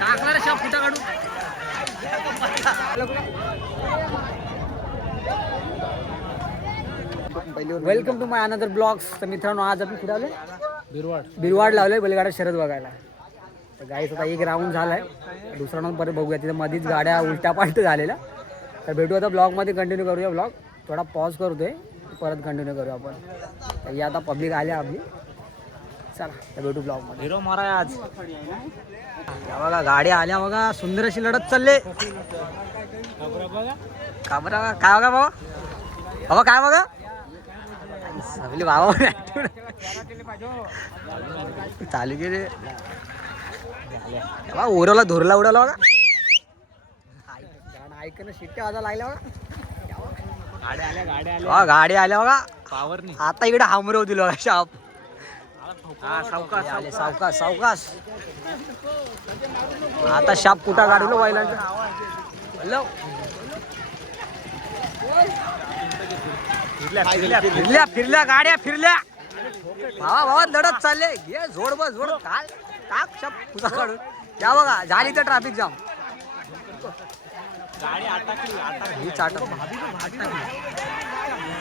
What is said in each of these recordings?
टाकणार शाप फुटा काढून. Welcome to my another blogs. तर मित्रांनो आज आपण कुठे आलोय? बिरवाड लावलोय बैलगाडा शर्यत बघायला. तर गाईस आता एक राऊंड झालाय, दुसरा राऊंड परत बघूया. तिथे मध्येच गाड्या उलट्या पालट झालेल्या. तर भेटू आता ब्लॉगमध्ये, कंटिन्यू करूया ब्लॉग. थोडा पॉज करतोय, परत कंटिन्यू करूया आपण. तर ही आता पब्लिक आली आपली. चला तर भेटू ब्लॉगमध्ये. हिरो मारा आज बघा, गाडी आल्या बघा, सुंदर अशी लढत चालले. का बघा काय बघा बाबा, बाबा काय बघा सगळी बाबा चालू केले. ओरवला धुरला उडाला बघा. ऐकणं शिट्ट्या वाजा लागल्या बघा. गाडी आल्या बघा. आता इकडे हामरव दिलो बघा शाप. सावकाश सावकाश. आता शाप कुठा काढलो बैलांचा. फिरल्या गाड्या फिरल्या. भावा भावा लढत चालले. घे झोड बस झोड. काय टाक शाप कुठा काढून. या बघा झाली तर ट्रॅफिक जाम. गाडी अटकली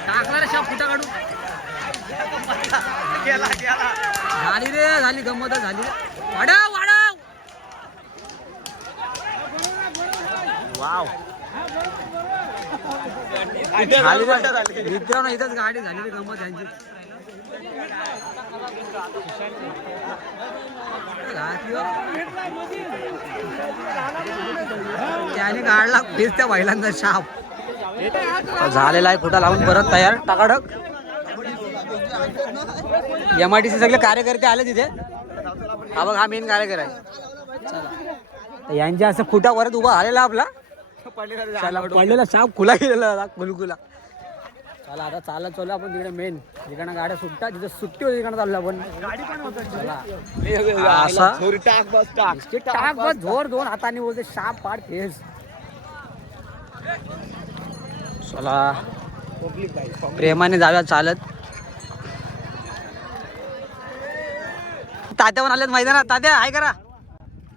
टाकणार शाप कुठा काढून. झाली रे, झाली गंमत झाली रे. वाढव वाढव. वाव मित्रांनो, इथंच गाडी झाली रे गंमत यांची. त्याने काढला फेस त्या बैलांचा शाप. झालेला आहे कुठं लावून परत तयार टाकाडक. MIDC सगळे कार्यकर्ते आले तिथे. हा बघ, हा मेन कार्यकर आहे. चला यांच्या असं खुटा परत उभा झालेला आपला. पडलेला शाप खुला गेलेला खुलखुला. चला आता चालत चालू आपण तिकडे मेन जिकडे गाड्या सुटतात, तिथे सुट्टी होती तिकडे चाललो आपण. टाक बस जोर. दोन हाताने बोलते शाप पाड फेस. चला प्रेमाने जाऊया चालत. तात्या पण आलेत मैदानात. तात्या हाय करा.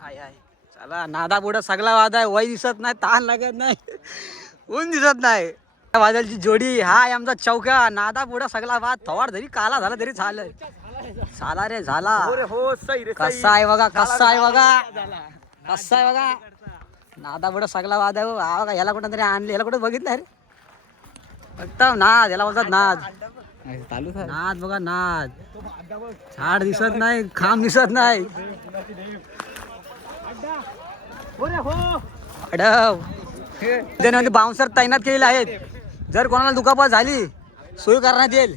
हाय हाय. चला नादा पुढं सगळा वाद आहे. वय दिसत नाही, ताण लागत नाही, ऊन दिसत नाही. वादळची जोडी हा आमचा चौका. नादा पुढं सगळा वाद. थवाड जरी काला झाला तरी झालं. झाला रे झाला. कसा आहे बघा, कसा आहे बघा, कसा आहे बघा. नादा पुढं सगळा वाद आहे. हा बघा, याला कुठं तरी आणले. याला कुठं बघितलं रे फक्त नाद. याला बोलतात नाद. नाद बघा नाद. झाड दिसत नाही, खांब दिसत नाही. बाउन्सर तैनात केलेले आहेत. जर कोणाला दुखापत झाली सोय करण्यात येईल.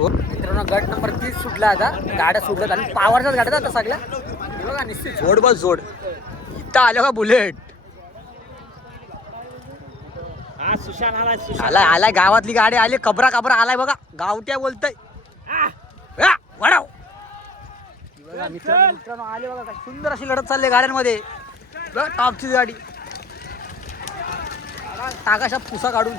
मित्रांनो गट नंबर 30 सुटला. आता गाड्या सुटतात आणि पावरच्याच गाड्या आता सगळ्या. बघा निश्चित जोड बस जोड. इथं आलं का बुलेट. आलाय आलाय गावातली गाडी आली. कबरा कबरा आलाय बघा. गावट्या बोलतय वाढव. मित्रांनो आले बघा. सुंदर अशी लढत चालली गाड्यांमध्ये. टॉपची गाडी टाकाशा पुसा काढून.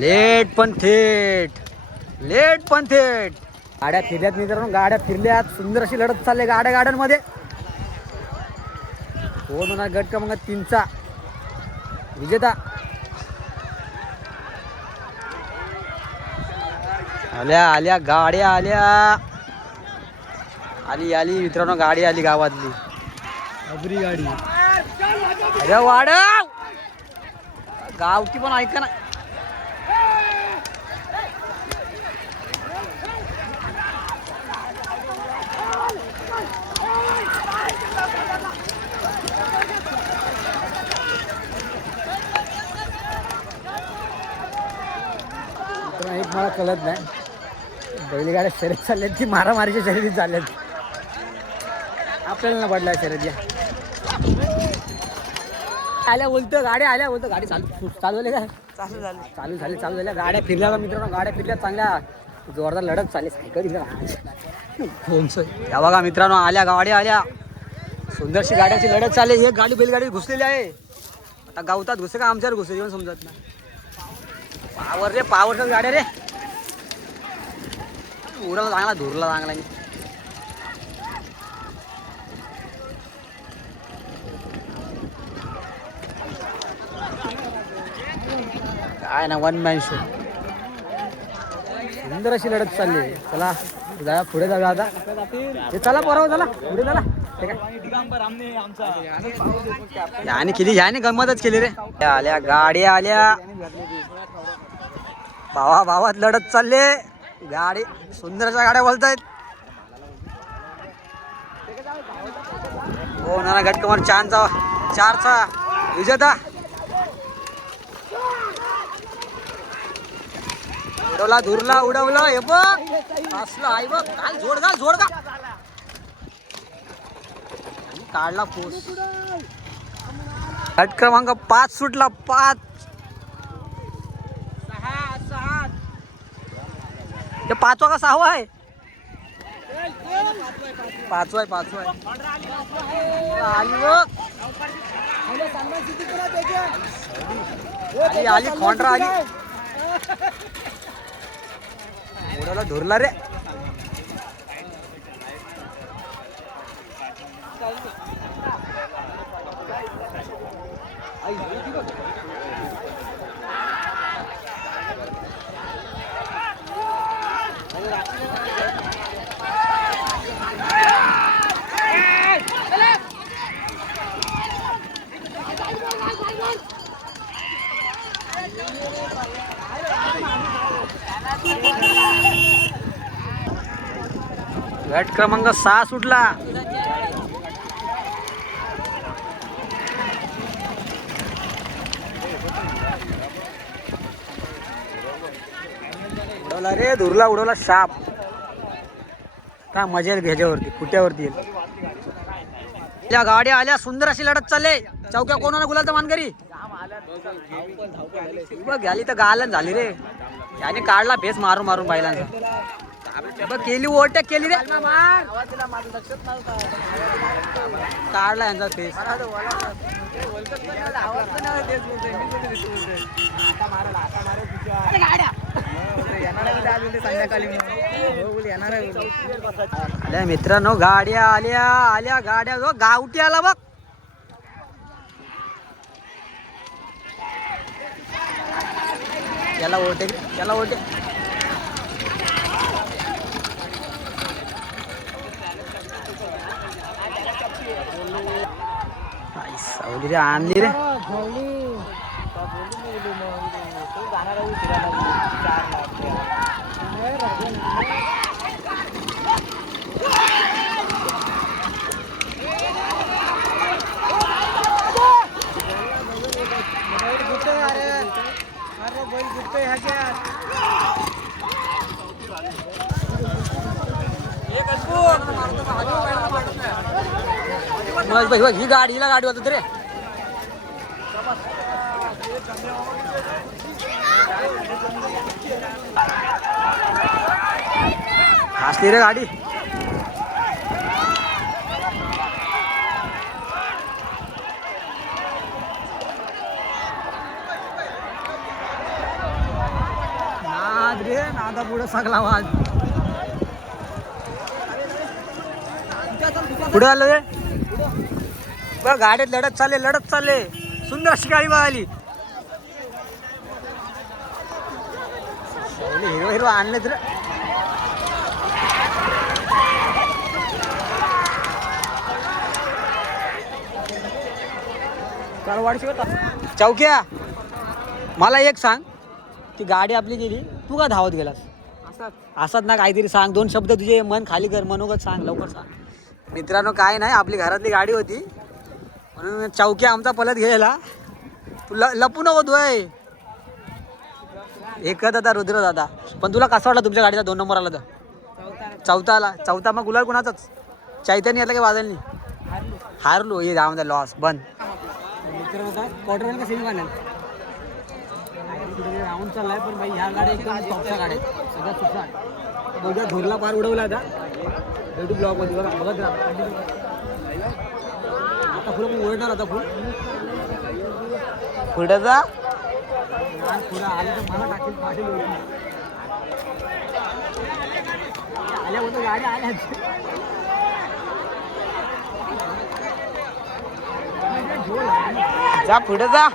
लेट पण थेट, लेट पण थेट. गाड्या फिरल्यात मित्रांनो, गाड्या फिरल्यात. सुंदर अशी लढत चालली गाड्या गाड्यांमध्ये. कोण होणार गट क्रमांक 3चा विजेता. आल्या आल्या गाड्या आल्या. आली आली मित्रांनो गाडी आली गावातली. अबरी गाडी. अरे वाढव. गावठी पण ऐका ना. एक मला कळत नाही, बैलगाड्या शर्यत चालल्यात की मारामारीच्या शर्यती चालल्यात. आपल्याला ना पडल्या शर्यती. आल्या बोलतो गाड्या आल्या बोलतो. गाडी चालवले काय चालू झाल्या गाड्या फिरल्या मित्रांनो. गाड्या फिरल्या चांगल्या. जोरदार लढत चालली. सायकल या बघा मित्रांनो आल्या गाड्या आल्या. सुंदरशी गाड्याची लढत चालली. एक गाडी बैलगाडी घुसलेली आहे. आता गावतात घुसे का आमच्यावर घुसे येऊन समजत नाही. पावर रे पावरच्या गाड्या रे. उडाला चांगला धुरला चांगला. काय ना वन मॅन शो. सुंदर अशी लढत चालली. चला जा पुढे जाऊया आता. हे चला पोराव चला पुढे चला. याने केली याने गंमतच केली रे. आल्या गाड्या आल्या. भावा भावात लढत चालले. गाडी सुंदरच्या गाड्या बोलतायत. हो ना गटकमर चारचा विजेता. उडवला धुरला उडवला. हे बघ असलं आहे बघ. काय जोड का काढला पोस. गट क्रमांक 5 सुटला. 5 हे 5वा का 6वा आहे. 5वा आहे. आली खोंडरा आली. उडवला धुरला रे. गट क्रमांक 6 सुटला. उडवला रे धुरला उडवला शाप. काय मजा येईल ह्याच्यावरती कुट्यावरती येईल. या गाड्या आल्या. सुंदर अशी लढत चालले. चौक्या कोणाला गुलालचा मानकरी बघ. घ्याली तर गालन झाली रे. याने काढला फेस मारून मारून बैलांचा. बघ केली ओव्हरटेक केली रे. काढला यांचा फेस. आल्या मित्रांनो गाड्या आल्या गाड्या. गावठी आला बघ. त्याला ओव्हरटेक सावली रे आणली रे. ही गाडीला गाडी होत रे. असली रे गाडी. नाद रे नादा पुढे सगळा वाज. पुढे आलो रे. बघ गाडीत लढत चालले. सुंदर अशी गाडी बघाली. हिरो आणलेत रे. चौक्या मला एक सांग. ती गाडी आपली गेली तू का धावत गेलास. असत ना काहीतरी सांग. 2 शब्द तुझे मन खाली कर. मनोगत सांग लवकर सांग. मित्रांनो काय नाही आपली घरातली गाडी होती म्हणून चौक्या आमचा पलत गेलेला. तू लपू नको तू आहे. एकच आता रुद्र दादा. पण तुला कसा वाटला तुमच्या गाडीचा 2 नंबर आला तर. चौथा मग गुलाल कुणाचाच. चैतन्य यातला काही वादल नाही. हारलो. हे जाऊन लॉस बंद. क्वार्टर का सेमी फायनल राऊंड चाललाय. पण भाई ह्या गाड्या एकदम टॉपच्या गाड्या आहेत. सगळ्यात सुद्धा बघा धुरला पार उडवला आता. युट्यूब ब्लॉग मध्ये बघा बघत राहा. आता फुल ओरडणार. आता फुल पुढे जा. पुढे आले तर मला टाकेल पाटील आल्या होतं गाडी आल्या जा पुढे जा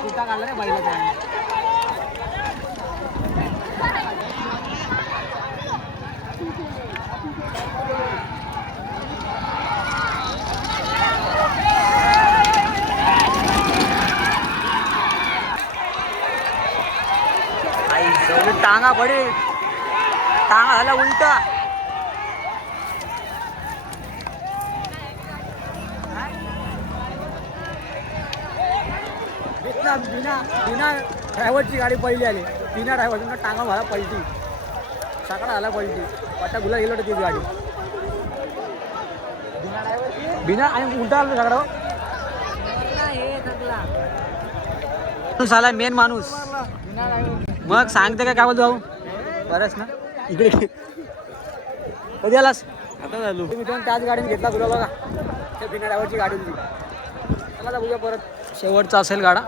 कुठं काढला रे बैलाचा टांगा पडे टांगा झाला उलटा बिना ड्रायव्हरची गाडी पहिली आली बिना ड्रायव्हर टांगा मला पलटी सकाळ आला पलटी वाटा गुला गेलो होतं ती गाडी बिना आणि उलटा आलो सगळं माणूस आला मेन माणूस मग सांगते काय बोलतो भाऊ बरंच ना इकडे कधी आलास आता झालो मी त्याच गाडीने घेतला तुला बघा त्या बिना ड्रायव्हरची गाडी होती चला बघूया परत शेवटचा असेल गाडा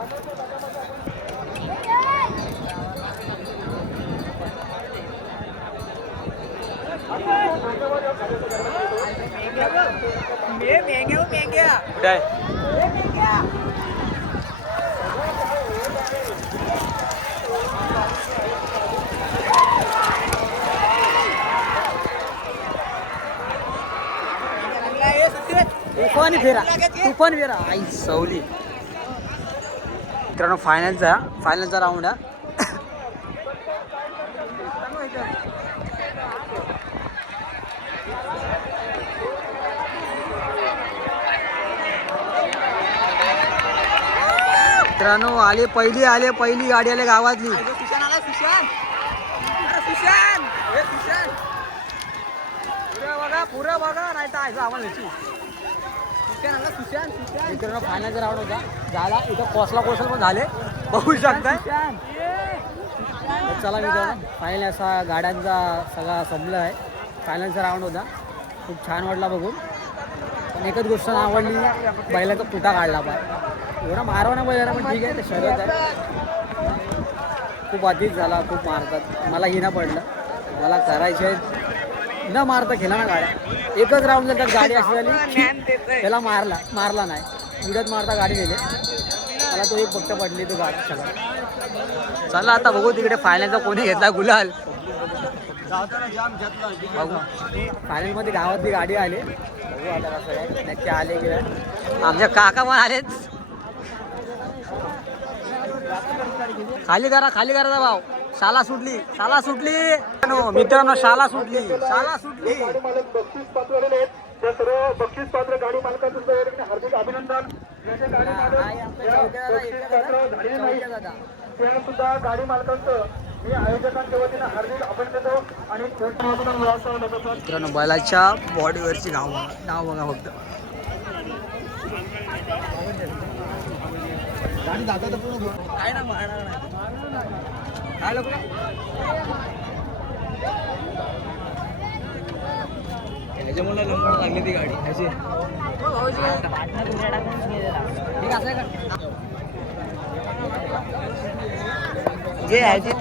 कुठे आहे तुफान फेरा आई सवली मित्रांनो फायनलचा राऊंड आहे मित्रांनो पहिली गाडी आले गावातली पुरा बघा नाही तर आवाज मित्रांनो फायनलचा राऊंड होता झाला इथं कोसला पण झाले बघू शकताय चला मित्रांनो फायनल असा गाड्यांचा सगळा संपला आहे फायनलचा राऊंड होता खूप छान वाटला बघून पण एकच गोष्ट आवडली बैलाचा कुठा काढला पाय एवढा मारवा ना बैलाला पण ठीक आहे ते शर्यत आहे खूप आधीच झाला खूप मारतात मला ही ना पडलं मला करायचे न मारता खेळा ना गाड्या एकच राऊंड जर गाडी अशी झाली त्याला मारला नाही उडत मारता गाडी गेले मला तो एक फक्त पडली तो गाडी सगळं चला आता बघू तिकडे फायनलचा कोणी घेतला गुलाल बघू फायनलमध्ये गावातली गाडी आली बघू आता कसं आहे नक्की आले की आमच्या काका पण आलेच खाली करा भाऊ शाला सुटली मित्रांनो शाला सुटली बक्षीस पात्र गाडी मालकांचं हार्दिक अभिनंदन त्या सुद्धा गाडी मालकांचं मी आयोजकांच्या वतीनं हार्दिक अभिनंदन आणि मित्रांनो बैलाच्या बॉडीवरची नाव बघा फक्त गाडी दादा तर पूर्ण काय ना काय लोक त्याच्यामुळे लंबड लागली ती गाडी ह्याची ठीक आहे का